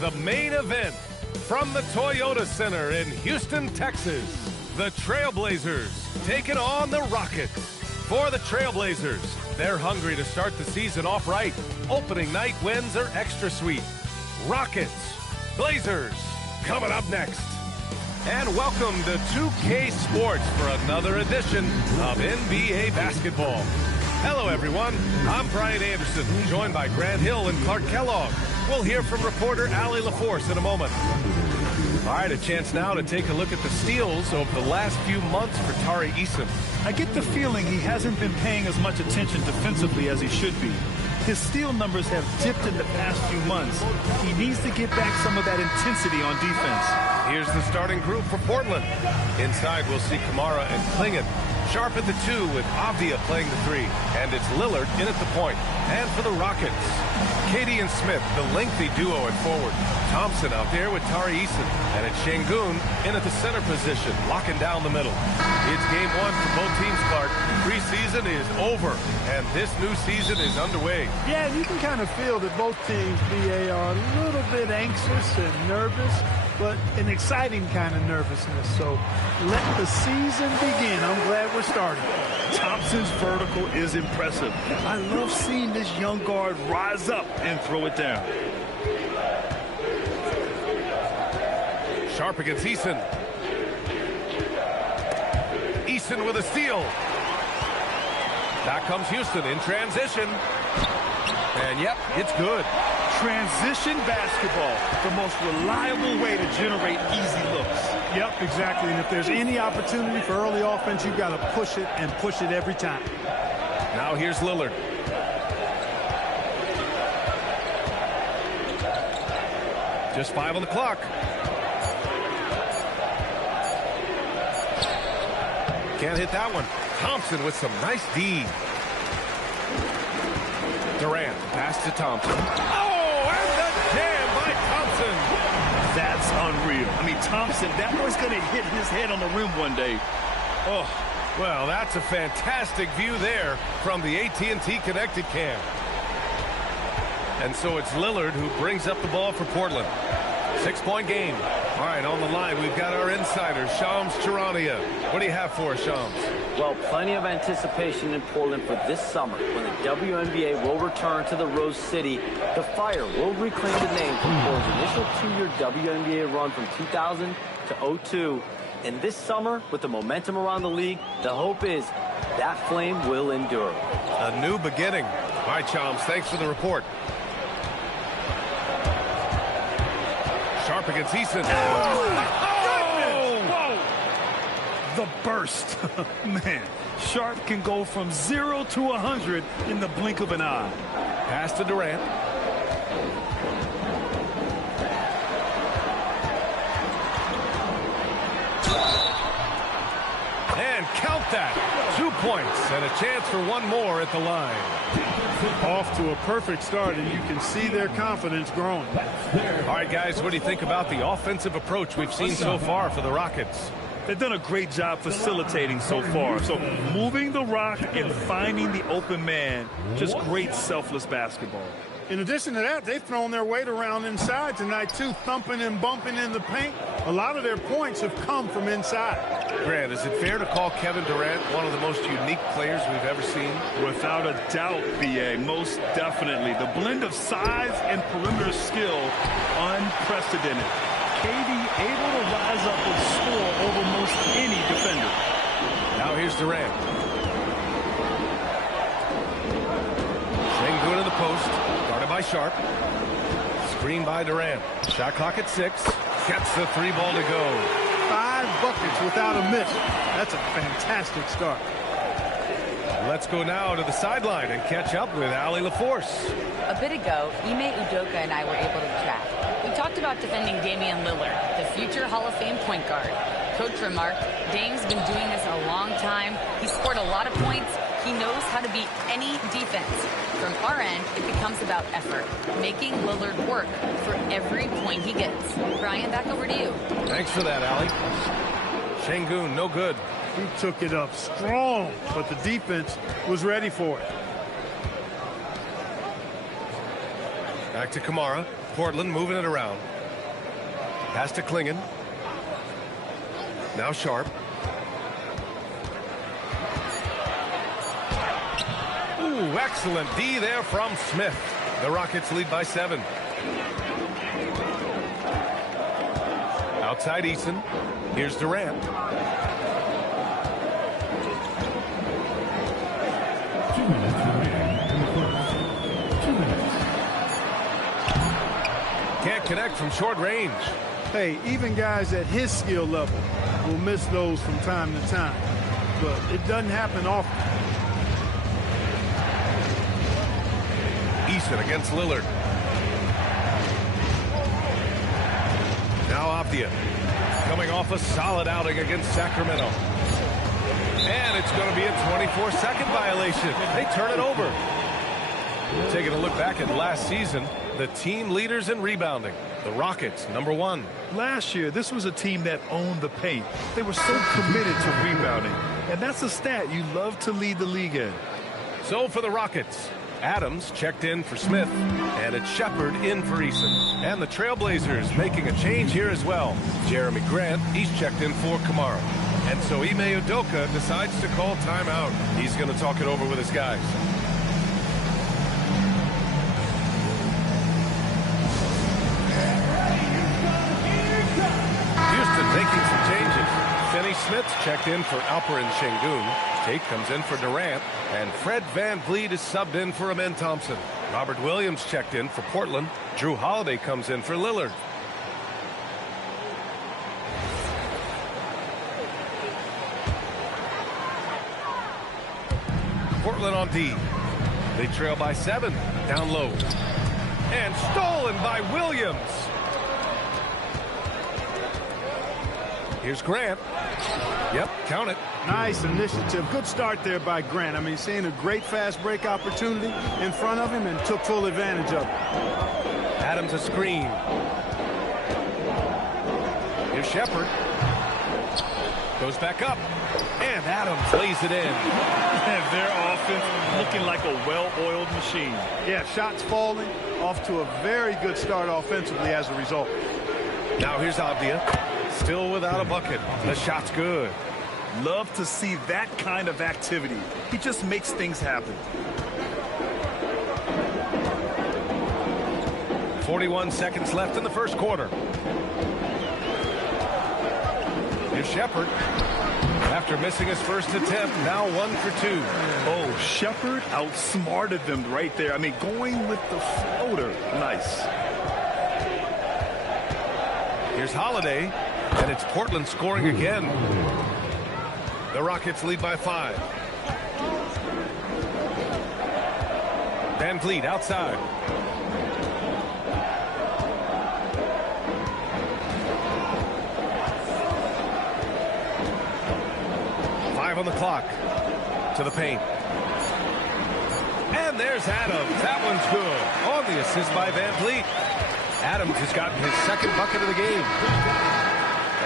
The main event from the Toyota Center in Houston, Texas. The Trailblazers taking on the Rockets. For the Trailblazers, they're hungry to start the season off right. Opening night wins are extra sweet. Rockets, Blazers, coming up next. And welcome to 2K Sports for another edition of NBA basketball. Hello, everyone. I'm Brian Anderson, joined by Grant Hill and Clark Kellogg. We'll hear from reporter Allie LaForce in a moment. All right, a chance now to take a look at the steals over the last few months for Tari Eason. I get the feeling he hasn't been paying as much attention defensively as he should be. His steal numbers have dipped in the past few months. He needs to get back some of that intensity on defense. Here's the starting group for Portland. Inside, we'll see Kamara and Klingon. Sharpe at the 2 with Avdia playing the 3. And it's Lillard in at the point. And for the Rockets, Katie and Smith, the lengthy duo at forward. Thompson out there with Tari Eason. And it's Sengun in at the center position, locking down the middle. It's game 1 for both teams, Clark. Preseason is over, and this new season is underway. Yeah, you can kind of feel that both teams, BA, are a little bit anxious and nervous, but an exciting kind of nervousness. So let the season begin. I'm glad we're starting. Thompson's vertical is impressive. I love seeing this young guard rise up and throw it down. Sharpe against Eason. Eason with a steal. Back comes Houston in transition. And yep, it's good. Transition basketball, the most reliable way to generate easy looks. Yep, exactly. And if there's any opportunity for early offense, you've got to push it and push it every time. Now here's Lillard. Just 5 on the clock. Can't hit that one. Thompson with some nice D. Durant, pass to Thompson. Oh, and the jam by Thompson. That's unreal. I mean, Thompson, that boy's going to hit his head on the rim one day. Oh, well, that's a fantastic view there from the AT&T Connected Cam. And so it's Lillard who brings up the ball for Portland. 6-point game. All right, on the line, we've got our insider, Shams Charania. What do you have for us, Shams? Well, plenty of anticipation in Portland for this summer when the WNBA will return to the Rose City. The Fire will reclaim the name from Portland's initial 2-year WNBA run from 2000 to 02. And this summer, with the momentum around the league, the hope is that flame will endure. A new beginning. All right, Shams, thanks for the report. Sharpe against Eason. Oh! Whoa! The burst. Man, Sharpe can go from 0 to 100 in the blink of an eye. Pass to Durant. And count that. 2 points and a chance for one more at the line. Off to a perfect start, and you can see their confidence growing. All right, guys, what do you think about the offensive approach we've seen so far for the Rockets? They've done a great job facilitating so far. So moving the rock and finding the open man, just great selfless basketball. In addition to that, they've thrown their weight around inside tonight, too, thumping and bumping in the paint. A lot of their points have come from inside. Grant, is it fair to call Kevin Durant one of the most unique players we've ever seen? Without a doubt, B.A., most definitely. The blend of size and perimeter skill, unprecedented. KD able to rise up and score over most any defender. Now here's Durant. Sengun in the post, guarded by Sharpe. Screen by Durant. Shot clock at 6. Gets the 3 ball to go. 5 buckets without a miss. That's a fantastic start. Let's go now to the sideline and catch up with Allie LaForce. A bit ago, Ime Udoka and I were able to chat. We talked about defending Damian Lillard, the future Hall of Fame point guard. Coach remarked, Dame's been doing this a long time. He scored a lot of points. He knows how to beat any defense. From our end, it becomes about effort, making Lillard work for every point he gets. Brian, back over to you. Thanks for that, Allie. Sengun, no good. He took it up strong, but the defense was ready for it. Back to Kamara. Portland moving it around. Pass to Klingon. Now Sharpe. Ooh, excellent D there from Smith. The Rockets lead by 7. Outside Eason. Here's Durant. Can't connect from short range. Hey, even guys at his skill level will miss those from time to time, but it doesn't happen often. Eason against Lillard. Now Avdia, coming off a solid outing against Sacramento. And it's going to be a 24-second violation. They turn it over. Taking a look back at last season, the team leaders in rebounding. The Rockets, #1. Last year, this was a team that owned the paint. They were so committed to rebounding. And that's a stat you love to lead the league in. So for the Rockets, Adams checked in for Smith, and it's Shepard in for Eason. And the Trailblazers making a change here as well. Jeremy Grant, he's checked in for Kamara. And so Ime Udoka decides to call timeout. He's going to talk it over with his guys. Houston making some changes. Finney Smith checked in for Alperen Sengun. Tate comes in for Durant. And Fred VanVleet is subbed in for Amen Thompson. Robert Williams checked in for Portland. Drew Holiday comes in for Lillard. Portland on D. They trail by 7. Down low. And stolen by Williams. Here's Grant. Yep, count it. Nice initiative. Good start there by Grant. I mean, seeing a great fast break opportunity in front of him and took full advantage of it. Adams a screen. Here's Shepard. Goes back up. And Adams lays it in. And their offense looking like a well-oiled machine. Yeah, shots falling. Off to a very good start offensively as a result. Now here's Avdia. Still without a bucket. The shot's good. Love to see that kind of activity. He just makes things happen. 41 seconds left in the first quarter. Here's Shepard. After missing his first attempt, now 1 for 2. Oh, Shepard outsmarted them right there. I mean, going with the floater. Nice. Here's Holiday. And it's Portland scoring again. The Rockets lead by 5. VanVleet outside. On the clock. To the paint. And there's Adams. That one's good. On the assist by VanVleet. Adams has gotten his second bucket of the game.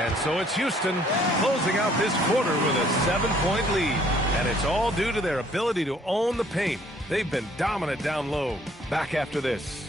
And so it's Houston closing out this quarter with a 7-point lead. And it's all due to their ability to own the paint. They've been dominant down low. Back after this.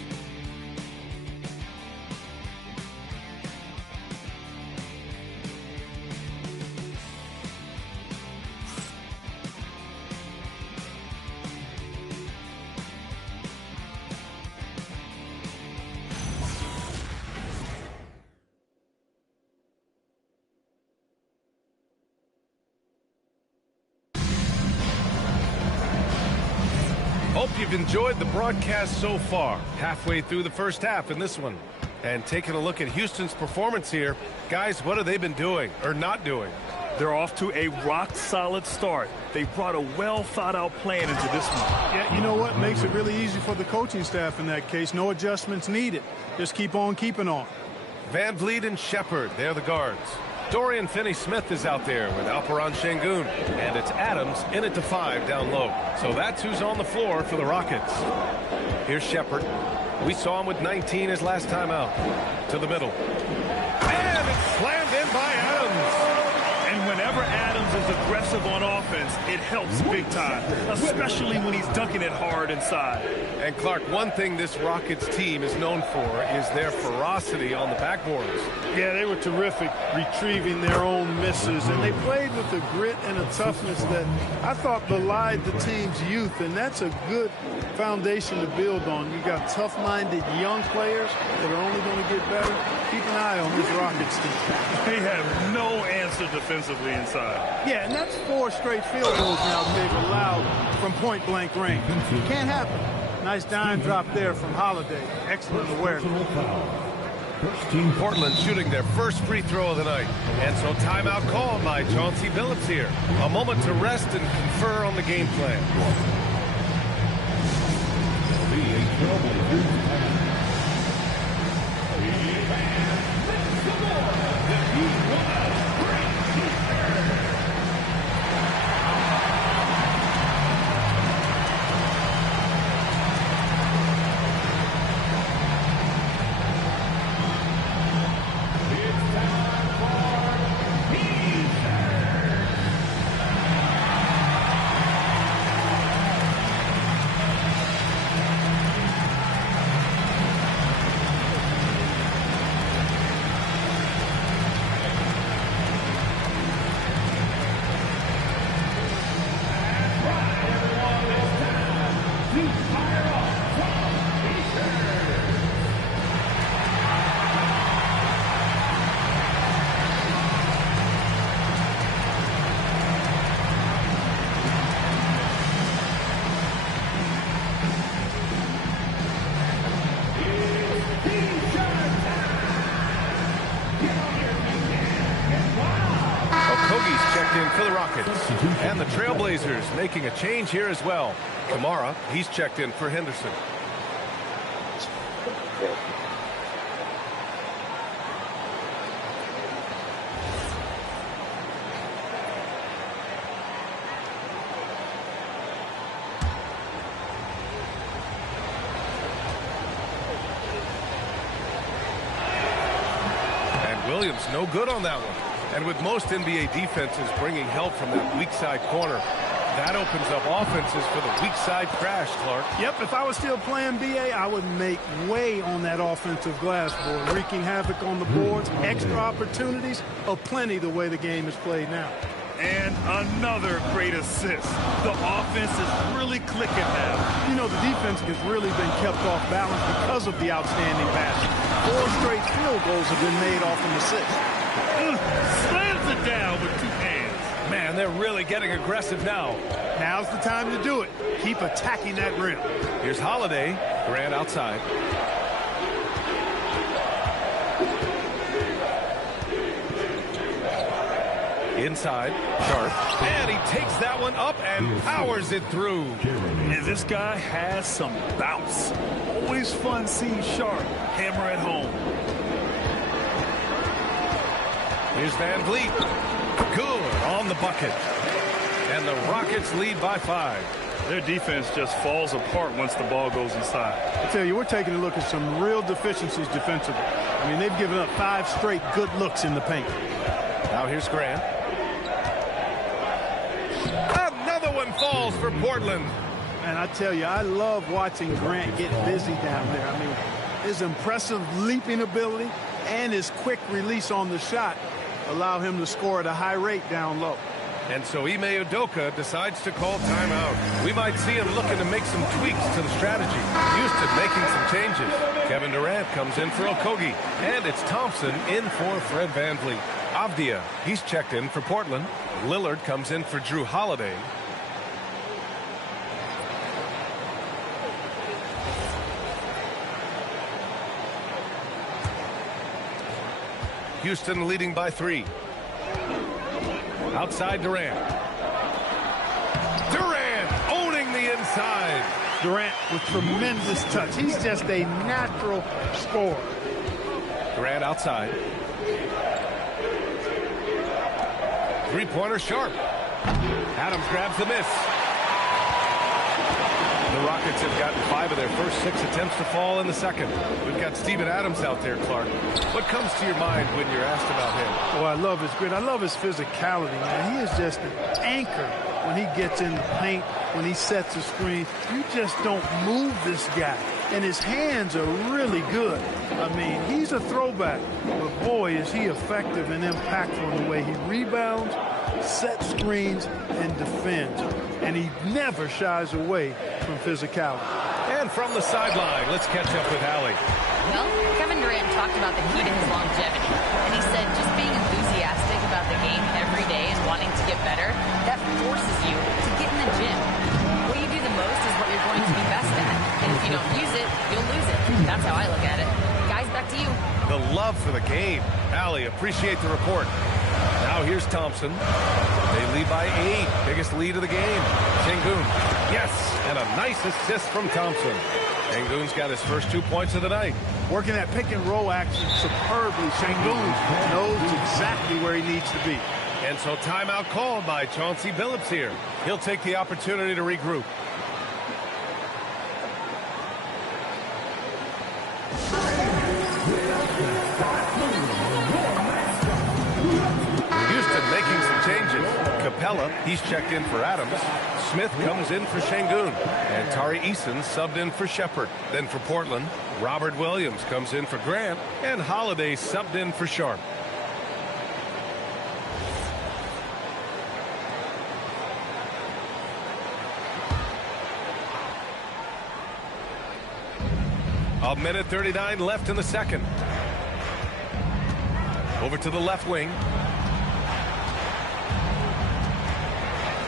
Hope you've enjoyed the broadcast so far. Halfway through the first half in this one. And taking a look at Houston's performance here. Guys, what have they been doing or not doing? They're off to a rock-solid start. They brought a well-thought-out plan into this one. Yeah, you know what? Makes it really easy for the coaching staff in that case. No adjustments needed. Just keep on keeping on. VanVleet and Shepard, they're the guards. Dorian Finney-Smith is out there with Alperen Sengun. And it's Adams in it to 5 down low. So that's who's on the floor for the Rockets. Here's Shepard. We saw him with 19 his last time out. To the middle. And it's slammed in by Adams. And whenever Adams is aggressive on offense, it helps big time, especially when he's dunking it hard inside. And Clark, one thing this Rockets team is known for is their ferocity on the backboards. Yeah, they were terrific retrieving their own misses, and they played with a grit and a toughness that I thought belied the team's youth, and that's a good foundation to build on. You got tough-minded young players that are only going to get better. Keep an eye on this Rockets team. They have no answer defensively inside. Yeah, and that's 4 straight field goals now they've allowed from point-blank range. Can't happen. Nice dime drop there from Holiday. Excellent awareness. Portland shooting their first free throw of the night. And so timeout called by Chauncey Billups here. A moment to rest and confer on the game plan. For the Rockets. And the Trailblazers making a change here as well. Kamara, he's checked in for Henderson. And Williams no good on that one. And with most NBA defenses bringing help from that weak side corner, that opens up offenses for the weak side crash, Clark. Yep, if I was still playing BA, I would make way on that offensive glass board, wreaking havoc on the boards. Extra opportunities aplenty the way the game is played now. And another great assist. The offense is really clicking now. You know, the defense has really been kept off balance because of the outstanding passing. 4 straight field goals have been made off an assist. Slams it down with 2 hands. Man, they're really getting aggressive now. Now's the time to do it. Keep attacking that rim. Here's Holiday. Grant outside. Inside, Sharpe. And he takes that one up and powers it through. And this guy has some bounce. Always fun seeing Sharpe hammer at home. Here's Van Vliet. Good on the bucket. And the Rockets lead by 5. Their defense just falls apart once the ball goes inside. I tell you, we're taking a look at some real deficiencies defensively. I mean, they've given up 5 straight good looks in the paint. Now here's Grant. Another one falls for Portland. And I tell you, I love watching Grant get busy down there. I mean, his impressive leaping ability and his quick release on the shot allow him to score at a high rate down low. And so Ime Udoka decides to call timeout. We might see him looking to make some tweaks to the strategy. Houston making some changes. Kevin Durant comes in for Okogie. And it's Thompson in for Fred VanVleet. Avdia, he's checked in for Portland. Lillard comes in for Drew Holiday. Houston leading by 3. Outside Durant. Durant owning the inside. Durant with tremendous touch. He's just a natural scorer. Durant outside. Three-pointer Sharpe. Adams grabs the miss. The Rockets have gotten 5 of their first 6 attempts to fall in the second. We've got Steven Adams out there, Clark. What comes to your mind when you're asked about him? Oh, I love his grit. I love his physicality, man. He is just an anchor when he gets in the paint, when he sets a screen. You just don't move this guy. And his hands are really good. I mean, he's a throwback, but boy, is he effective and impactful in the way he rebounds, sets screens, and defends. And he never shies away from physicality. And from the sideline, let's catch up with Allie. Well, Kevin Durant talked about the key to his longevity. And he said just being enthusiastic about the game every day and wanting to get better, that forces you to get in the gym. What you do the most is what you're going to be best at. And if you don't use it, you'll lose it. That's how I look at it. Guys, back to you. The love for the game. Allie, appreciate the report. Now here's Thompson. They lead by 8. Biggest lead of the game. Sengun. Yes, and a nice assist from Thompson. Sengun's got his first 2 points of the night. Working that pick and roll action superbly. Sengun knows exactly where he needs to be. And so timeout called by Chauncey Billups here. He'll take the opportunity to regroup. Houston making some changes. Capella, he's checked in for Adams. Smith comes in for Sengun. And Tari Eason subbed in for Shepard. Then for Portland, Robert Williams comes in for Grant. And Holiday subbed in for Sharpe. A minute 39 left in the second. Over to the left wing.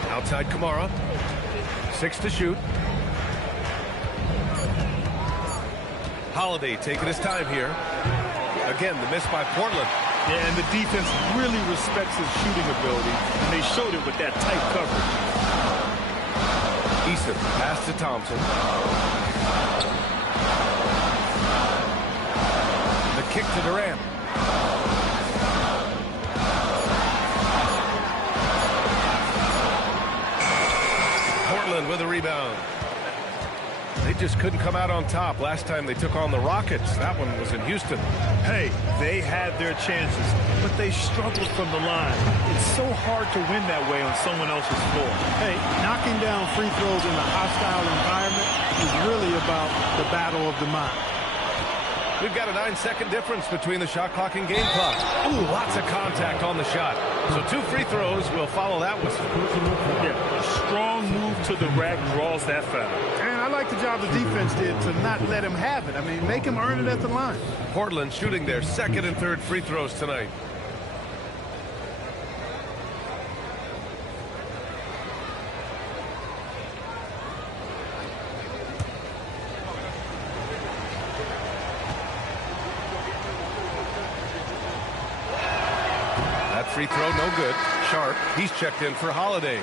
Outside Kamara. 6 to shoot. Holiday taking his time here. Again, the miss by Portland. Yeah, and the defense really respects his shooting ability, and they showed it with that tight coverage. Eason, pass to Thompson. The kick to Durant. Portland with a rebound. They just couldn't come out on top last time they took on the Rockets. That one was in Houston. Hey, they had their chances, but they struggled from the line. It's so hard to win that way on someone else's floor. Hey, knocking down free throws in a hostile environment is really about the battle of the mind. We've got a 9-second difference between the shot clock and game clock. Ooh, lots of contact on the shot. So 2 free throws will follow that whistle. Yeah, a strong move to the rack draws that foul. And I like the job the defense did to not let him have it. I mean, make him earn it at the line. Portland shooting their 2nd and 3rd free throws tonight. Free throw, no good. Sharpe, he's checked in for Holiday.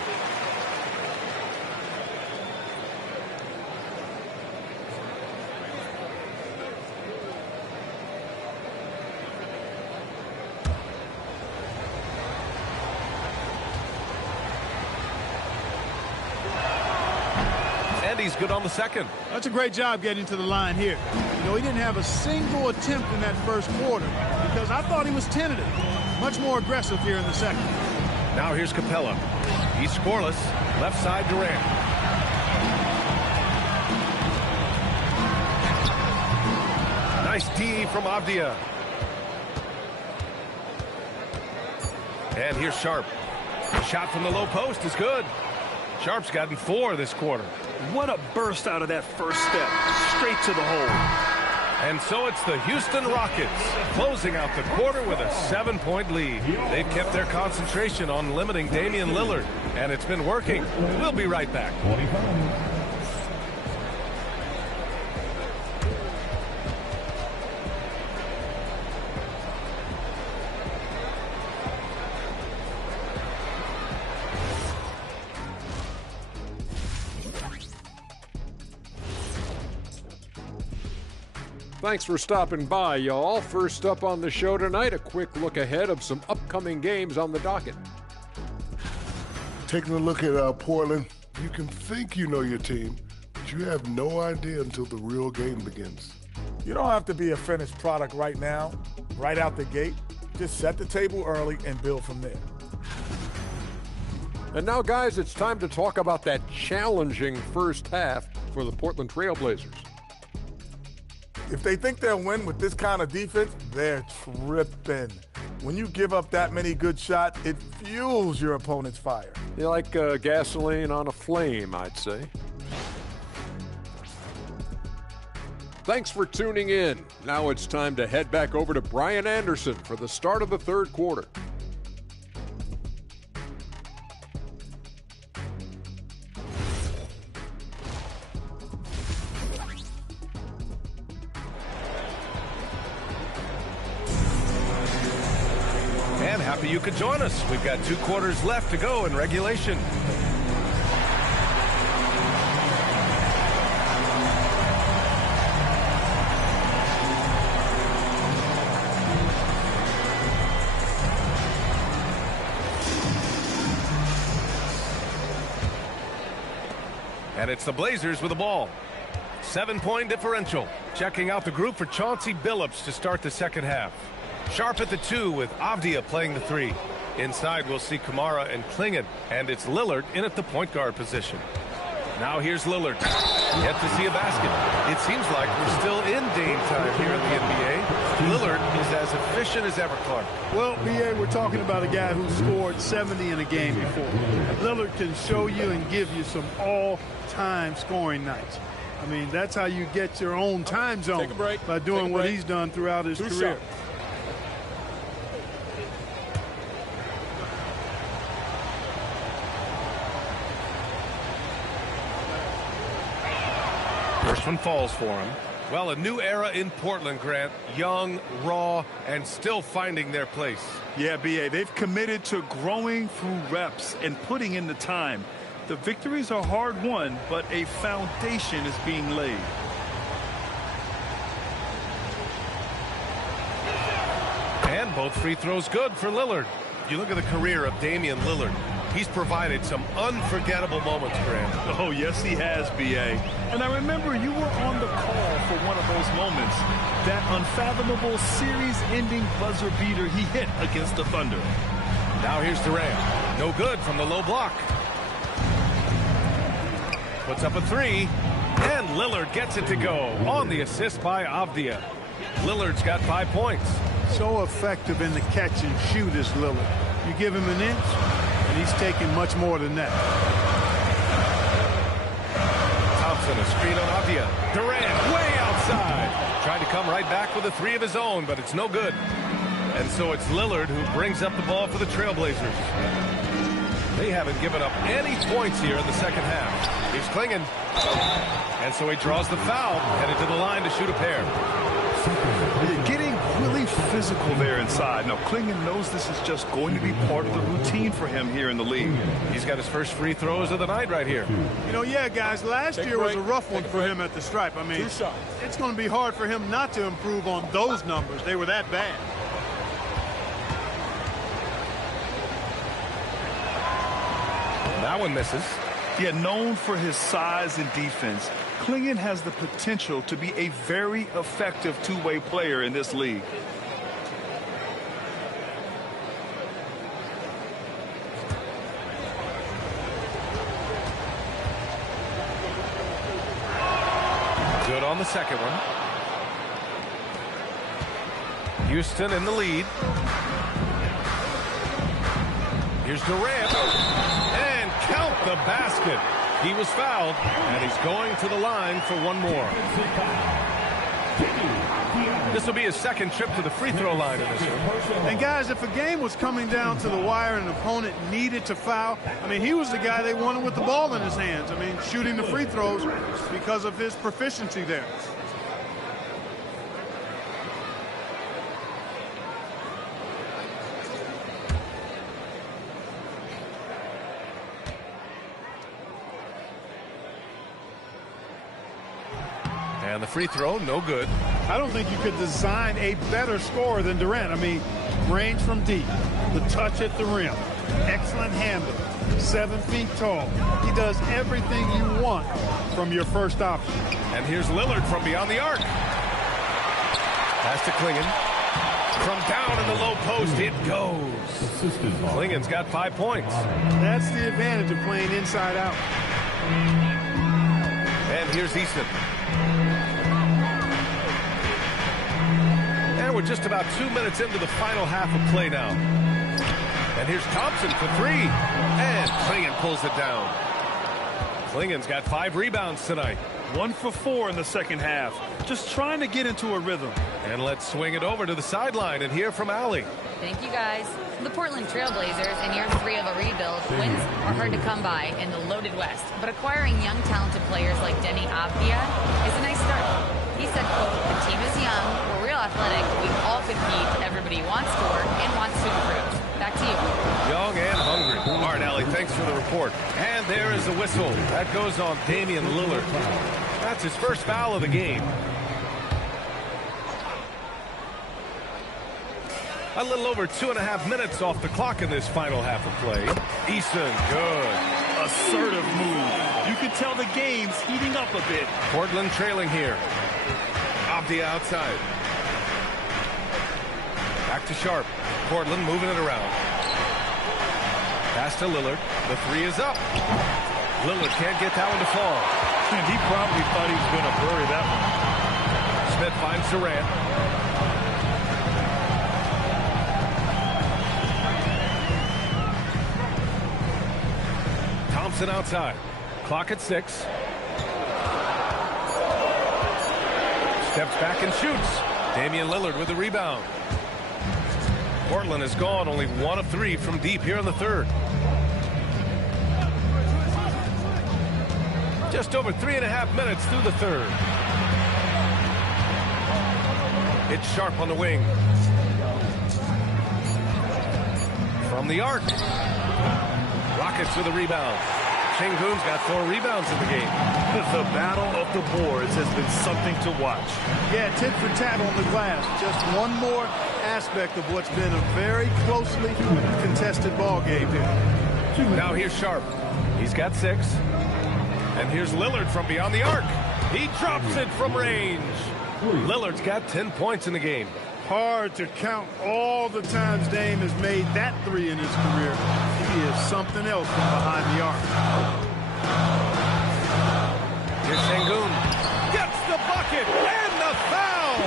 And he's good on the second. That's a great job getting to the line here. You know, he didn't have a single attempt in that first quarter because I thought he was tentative. Much more aggressive here in the second. Now here's Capella. He's scoreless. Left side Durant. Nice D from Avdia. And here's Sharpe. Shot from the low post is good. Sharpe's gotten 4 this quarter. What a burst out of that first step. Straight to the hole. And so it's the Houston Rockets closing out the quarter with a 7-point lead. They've kept their concentration on limiting Damian Lillard, and it's been working. We'll be right back. Thanks for stopping by, y'all. First up on the show tonight, a quick look ahead of some upcoming games on the docket. Taking a look at Portland, you can think you know your team, but you have no idea until the real game begins. You don't have to be a finished product right now, right out the gate. Just set the table early and build from there. And now, guys, it's time to talk about that challenging first half for the Portland Trailblazers. If they think they'll win with this kind of defense, they're tripping. When you give up that many good shots, it fuels your opponent's fire. You're like gasoline on a flame, I'd say. Thanks for tuning in. Now it's time to head back over to Brian Anderson for the start of the third quarter. And happy you could join us. We've got 2 quarters left to go in regulation. And it's the Blazers with the ball. 7-point differential. Checking out the group for Chauncey Billups to start the second half. Sharpe at the 2 with Avdia playing the 3. Inside we'll see Kamara and Klingon, and it's Lillard in at the point guard position. Now here's Lillard. Yet to see a basket. It seems like we're still in Dame time here at the NBA. Lillard is as efficient as ever, Clark. Well, B.A., we're talking about a guy who scored 70 in a game before. Lillard can show you and give you some all-time scoring nights. I mean, that's how you get your own time zone. Take a break. By doing what he's done throughout his career. First one falls for him. Well, a new era in Portland, Grant. Young, raw, and still finding their place. Yeah, B.A., they've committed to growing through reps and putting in the time. The victories are hard won, but a foundation is being laid. And both free throws good for Lillard. You look at the career of Damian Lillard. He's provided some unforgettable moments, Grant. Oh, yes, he has, B.A. And I remember you were on the call for one of those moments. That unfathomable series-ending buzzer beater he hit against the Thunder. Now here's Durant. No good from the low block. Puts up a 3. And Lillard gets it to go on the assist by Avdia. Lillard's got 5 points. So effective in the catch and shoot is Lillard. You give him an inch, and he's taking much more than that. Thompson, a screen on Avdia. Durant way outside. Tried to come right back with a 3 of his own, but it's no good. And so it's Lillard who brings up the ball for the Trailblazers. They haven't given up any points here in the second half. He's Klingon. And so he draws the foul, headed to the line to shoot a pair. Getting really physical there inside. Now, Klingon knows this is just going to be part of the routine for him here in the league. He's got his first free throws of the night right here. You know, yeah, guys, last year was a rough one for him at the stripe. I mean, it's going to be hard for him not to improve on those numbers. They were that bad. That one misses. Yeah, known for his size and defense, Klingon has the potential to be a very effective two-way player in this league. Good on the second one. Houston in the lead. Here's Durant. And count the basket. He was fouled, and he's going to the line for one more. This will be his second trip to the free throw line in this one. And guys, if a game was coming down to the wire and an opponent needed to foul, I mean, he was the guy they wanted with the ball in his hands. I mean, shooting the free throws because of his proficiency there. And the free throw, no good. I don't think you could design a better scorer than Durant. I mean, range from deep, the touch at the rim, excellent handle, 7 feet tall. He does everything you want from your first option. And here's Lillard from beyond the arc. Pass to Klingon. From down in the low post, it goes. Klingon's got 5 points. That's the advantage of playing inside out. And here's Easton. And we're just about 2 minutes into the final half of play now. And here's Thompson for 3. And Klingon pulls it down. Klingon's got 5 rebounds tonight. 1 for 4 in the second half. Just trying to get into a rhythm. And let's swing it over to the sideline and hear from Allie. Thank you, guys. The Portland Trailblazers, in year 3 of a rebuild, wins are hard to come by in the loaded West. But acquiring young, talented players like Denny Avdia is a nice start. He said, quote, "The team is young, we're real athletic, we all compete, everybody wants to work and wants to improve." Back to you. Young and hungry. All right, Allie, thanks for the report. And there is the whistle. That goes on Damian Lillard. That's his first foul of the game. A little over 2.5 minutes off the clock in this final half of play. Easton, good. Assertive move. You can tell the game's heating up a bit. Portland trailing here. Avdia outside. Back to Sharpe. Portland moving it around. Pass to Lillard. The 3 is up. Lillard can't get that one to fall. And he probably thought he was going to bury that one. Smith finds Durant. Thompson outside. Clock at 6. Steps back and shoots. Damian Lillard with the rebound. Portland has gone only 1 of 3 from deep here in the third. Just over 3.5 minutes through the third. It's Sharpe on the wing. From the arc. Rockets with a rebound. Sengun's got 4 rebounds in the game. The battle of the boards has been something to watch. Yeah, tit for tat on the glass. Just one more aspect of what's been a very closely contested ball game here. Now here's Sharpe. He's got 6. And here's Lillard from beyond the arc. He drops it from range. Lillard's got 10 points in the game. Hard to count all the times Dame has made that 3 in his career. He is something else from behind the arc. Here's Sengun. Gets the bucket and the foul.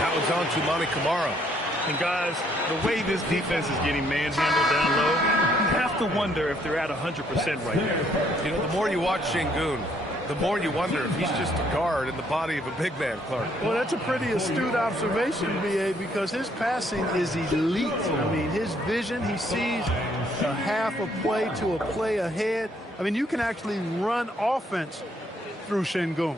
That was on to Monty Kamara. And guys, the way this defense is getting manhandled down low, you have to wonder if they're at 100% right now. You know, the more you watch Sengun, the more you wonder if he's just a guard in the body of a big man, Clark. Well, that's a pretty astute observation, B.A., because his passing is elite. I mean, his vision, he sees a half a play to a play ahead. I mean, you can actually run offense through Sengun.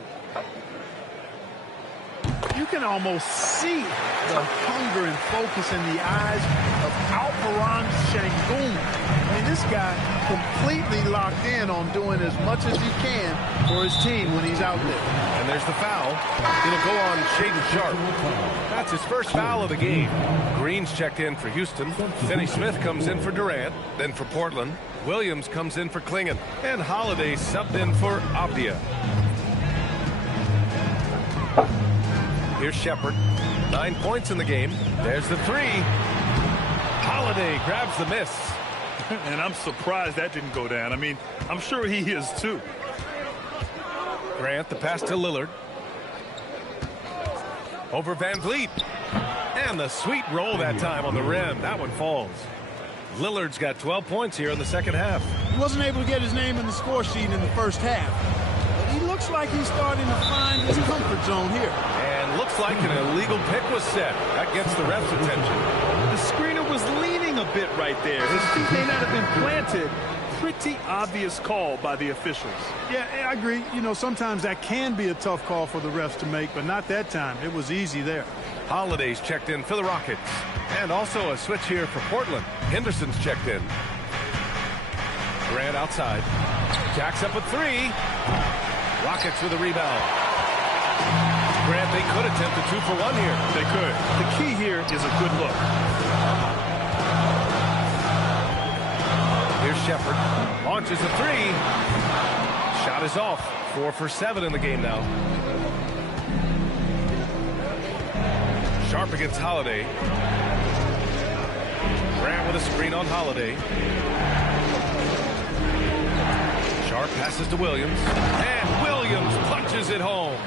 You can almost see the hunger and focus in the eyes of Alperon Sengun. I mean, this guy completely locked in on doing as much as he can for his team when he's out there. And there's the foul. It'll go on Shaedon Sharpe. That's his first foul of the game. Green's checked in for Houston. Finney Smith comes in for Durant. Then for Portland, Williams comes in for Klingon. And Holiday subbed in for Avdia. Here's Shepherd. 9 points in the game. There's the 3. Holiday grabs the miss. And I'm surprised that didn't go down. I mean, I'm sure he is too. Grant, the pass to Lillard. Over Van Vliet. And the sweet roll that time on the rim. That one falls. Lillard's got 12 points here in the second half. He wasn't able to get his name in the score sheet in the first half. But he looks like he's starting to find his comfort zone here. And looks like an illegal pick was set. That gets the ref's attention. The screener was leaning a bit right there. His feet may not have been planted. Pretty obvious call by the officials. Yeah, I agree. You know, sometimes that can be a tough call for the refs to make, but not that time. It was easy there. Holiday's checked in for the Rockets. And also a switch here for Portland. Henderson's checked in. Grant outside. Jacks up a 3. Rockets with a rebound. Grant, they could attempt a 2 for 1 here. They could. The key here is a good look. Here's Shepard. Launches a three. Shot is off. 4 for 7 in the game now. Sharpe against Holiday. Grant with a screen on Holiday. Sharpe passes to Williams. And Williams punches it home.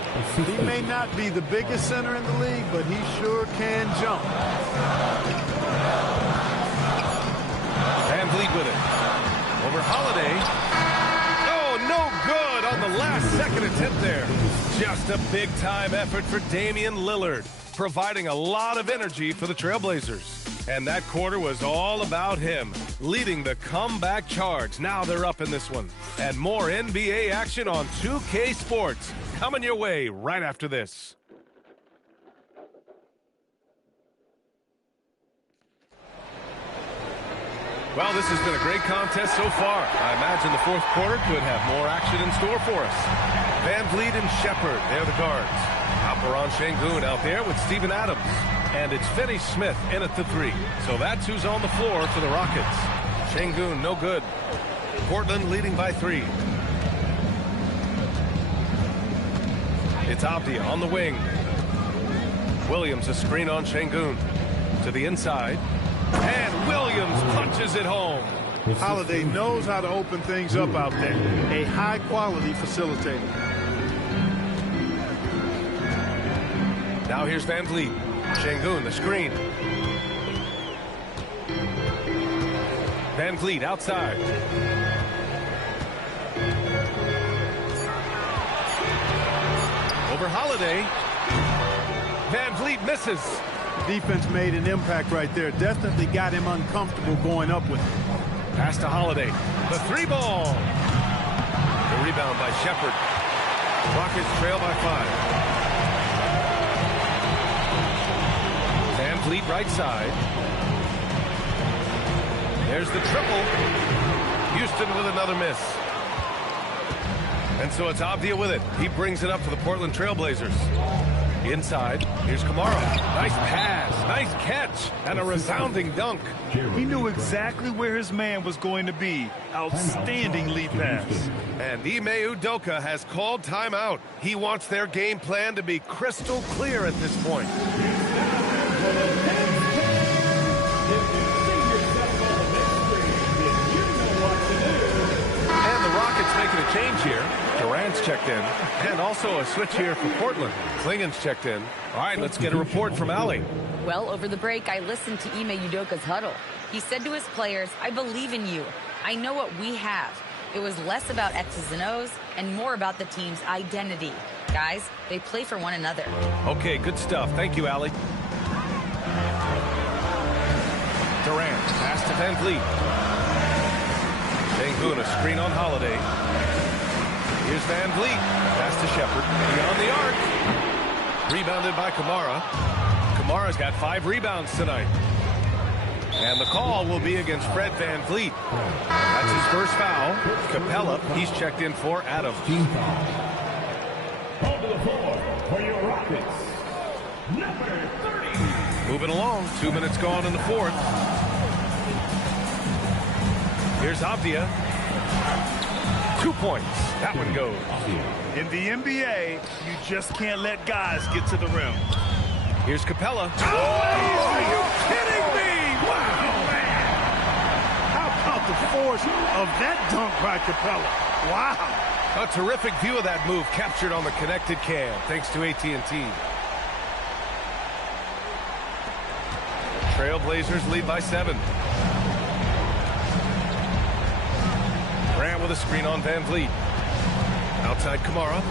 He may not be the biggest center in the league, but he sure can jump. Van Vliet with it. Over Holiday. Oh, no good on the last second attempt there. Just a big-time effort for Damian Lillard, providing a lot of energy for the Trailblazers. And that quarter was all about him, leading the comeback charge. Now they're up in this one. And more NBA action on 2K Sports coming your way right after this. Well, this has been a great contest so far. I imagine the fourth quarter could have more action in store for us. Van Vliet and Shepard, they're the guards. Alperon Sengun out there with Steven Adams. And it's Finney-Smith in at the 3. So that's who's on the floor for the Rockets. Sengun, no good. Portland leading by 3. It's Avdia on the wing. Williams a screen on Sengun. To the inside. And Williams punches it home. Holiday knows how to open things up out there. A high-quality facilitator. Now here's Van Vliet. Sengun, the screen. Van Vliet outside. Over Holiday. Van Vliet misses. Defense made an impact right there. Definitely got him uncomfortable going up with it. Pass to Holiday. The 3 ball. The rebound by Shepard. Rockets trail by 5. Van Vliet right side. There's the triple. Houston with another miss. And so it's Avdia with it. He brings it up for the Portland Trailblazers. Inside, here's Kamara. Nice pass, nice catch, and a resounding dunk. He knew exactly where his man was going to be. Outstanding lead pass. And Ime Udoka has called timeout. He wants their game plan to be crystal clear at this point. And the Rockets making a change here. Durant's checked in. And also a switch here for Portland. Klingen's checked in. All right, let's get a report from Allie. Well, over the break, I listened to Ime Udoka's huddle. He said to his players, I believe in you. I know what we have. It was less about X's and O's and more about the team's identity. Guys, they play for one another. Okay, good stuff. Thank you, Allie. Durant, pass to Van Vliet. Sengun, a screen on Holiday. Here's Van Vliet. Pass to Shepard. Beyond the arc. Rebounded by Kamara. Kamara's got 5 rebounds tonight. And the call will be against Fred Van Vliet. That's his first foul. Capella, he's checked in for Adams. On to the floor for your Rockets, number 30. Moving along. 2 minutes gone in the fourth. Here's Avdia. 2 points. That one goes. In the NBA, you just can't let guys get to the rim. Here's Capella. Oh, are you kidding me? Wow, man. How about the force of that dunk by Capella? Wow. A terrific view of that move captured on the connected cam, thanks to AT&T. Trailblazers lead by 7. Grant with a screen on Van Vliet. Outside Kamara.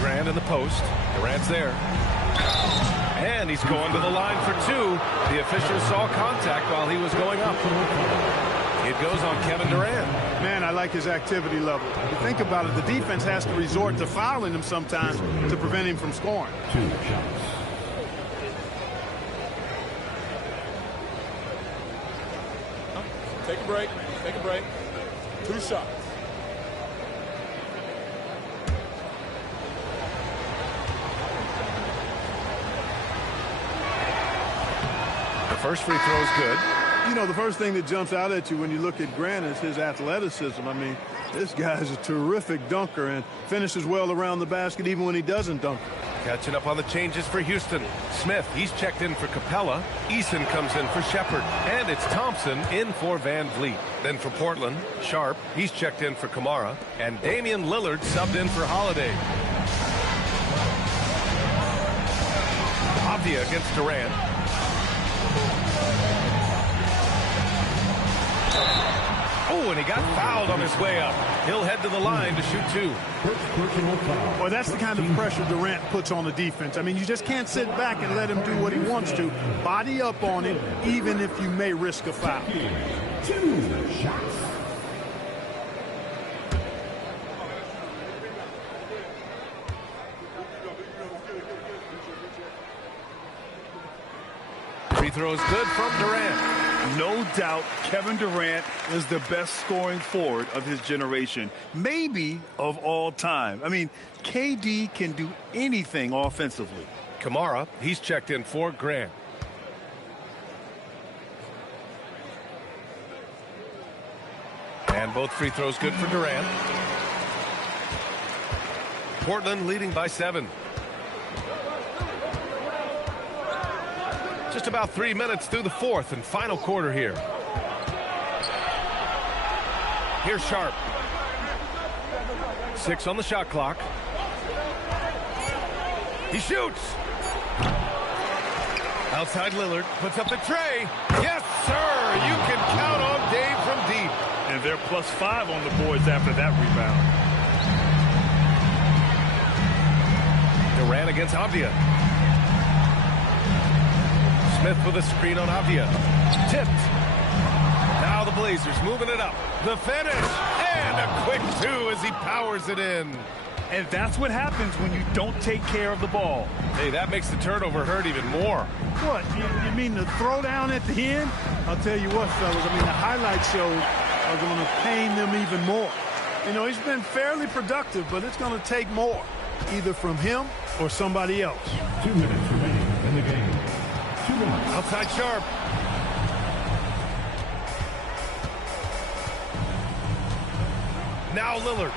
Grant in the post. Durant's there. And he's going to the line for 2. The official saw contact while he was going up. It goes on Kevin Durant. Man, I like his activity level. If you think about it, the defense has to resort to fouling him sometimes to prevent him from scoring. 2 shots. Take a break. Take a break. 2 shots. The first free throw is good. You know, the first thing that jumps out at you when you look at Grant is his athleticism. I mean, this guy's a terrific dunker and finishes well around the basket even when he doesn't dunk. Catching up on the changes for Houston. Smith, he's checked in for Capella. Eason comes in for Shepard. And it's Thompson in for Van Vliet. Then for Portland, Sharpe, he's checked in for Kamara. And Damian Lillard subbed in for Holiday. Avdia against Durant. Oh, and he got fouled on his way up. He'll head to the line to shoot 2. Well, that's the kind of pressure Durant puts on the defense. I mean, you just can't sit back and let him do what he wants to. Body up on him, even if you may risk a foul. 2 shots. Free throws good from Durant. No doubt Kevin Durant is the best scoring forward of his generation, maybe of all time. I mean, KD can do anything offensively. Kamara, he's checked in for Grant. And both free throws good for Durant. Portland leading by 7. Just about 3 minutes through the fourth and final quarter here. Here's Sharpe. 6 on the shot clock. He shoots. Outside Lillard puts up the tray. Yes, sir. You can count on Dave from deep. And they're +5 on the boards after that rebound. Durant against Avdia. Smith with a screen on Avdia. Tipped. Now the Blazers moving it up. The finish. And a quick 2 as he powers it in. And that's what happens when you don't take care of the ball. Hey, that makes the turnover hurt even more. What, you mean the throwdown at the end? I'll tell you what, fellas, I mean, the highlight shows are going to pain them even more. You know, he's been fairly productive, but it's going to take more, either from him or somebody else. 2 minutes remaining in the game. 2 minutes. Outside Sharpe. Now Lillard.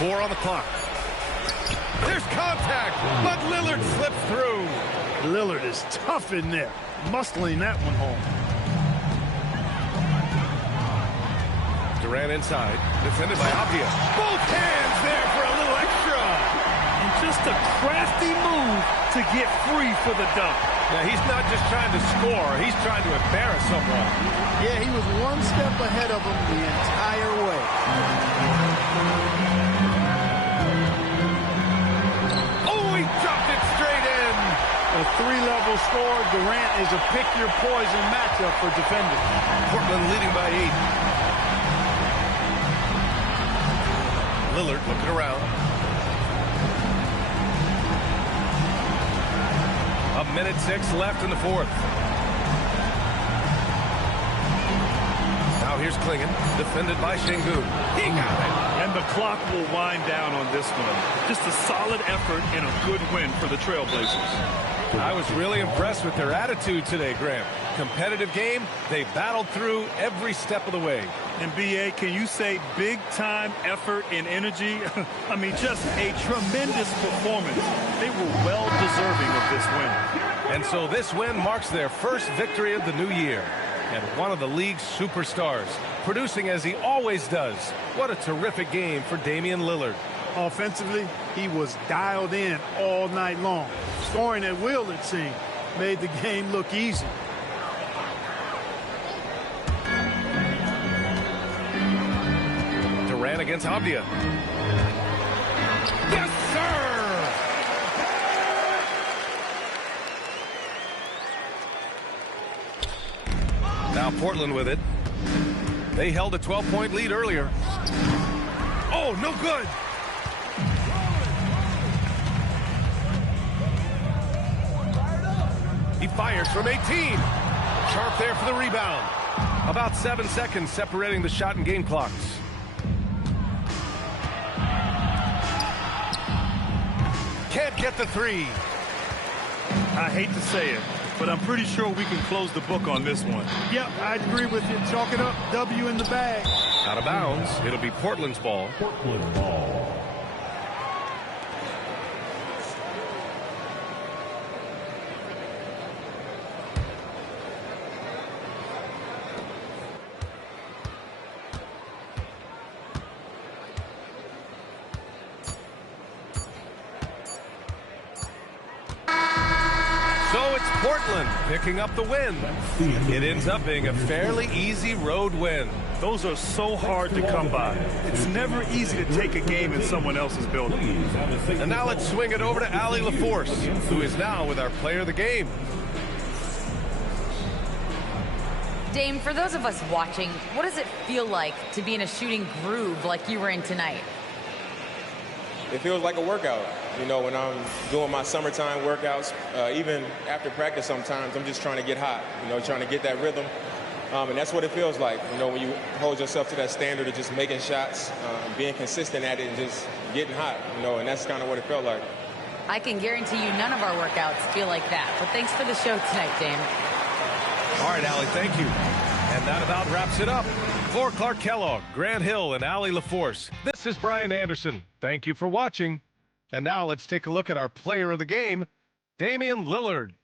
4 on the clock. There's contact, but Lillard slips through. Lillard is tough in there, muscling that one home. Durant inside, defended by Avdia. Both hands there for a little extra. And just a crafty move to get free for the dunk. Yeah, he's not just trying to score, he's trying to embarrass someone. Yeah, he was one step ahead of him the entire way. Oh, he dropped it straight in. A 3-level score. Durant is a pick-your-poison matchup for defenders. Portland leading by 8. Lillard looking around. 1:06 left in the fourth. Now here's Klingon, defended by Sengun. He got it. And the clock will wind down on this one. Just a solid effort and a good win for the Trailblazers. I was really impressed with their attitude today, Graham. Competitive game, they battled through every step of the way. And B.A., can you say big-time effort and energy? I mean, just a tremendous performance. They were well deserving of this win. And so this win marks their first victory of the new year. And one of the league's superstars, producing as he always does. What a terrific game for Damian Lillard. Offensively, he was dialed in all night long. Scoring at will, it seemed, made the game look easy. Durant against Avdia. Yes, sir! Now Portland with it. They held a 12-point lead earlier. Oh, no good! He fires from 18. Sharpe there for the rebound. About 7 seconds separating the shot and game clocks. Can't get the 3. I hate to say it, but I'm pretty sure we can close the book on this one. Yep, I agree with you. Chalk it up. W in the bag. Out of bounds. It'll be Portland's ball. Portland ball. So it's Portland picking up the win. It ends up being a fairly easy road win. Those are so hard to come by. It's never easy to take a game in someone else's building. And now let's swing it over to Allie LaForce, who is now with our player of the game. Dame, for those of us watching, what does it feel like to be in a shooting groove like you were in tonight? It feels like a workout. You know, when I'm doing my summertime workouts, even after practice sometimes, I'm just trying to get hot, you know, trying to get that rhythm. And that's what it feels like, you know, when you hold yourself to that standard of just making shots, being consistent at it and just getting hot, you know, and that's kind of what it felt like. I can guarantee you none of our workouts feel like that. But thanks for the show tonight, Dame. All right, Allie, thank you. And that about wraps it up. For Clark Kellogg, Grant Hill, and Allie LaForce, this is Brian Anderson. Thank you for watching. And now let's take a look at our player of the game, Damian Lillard.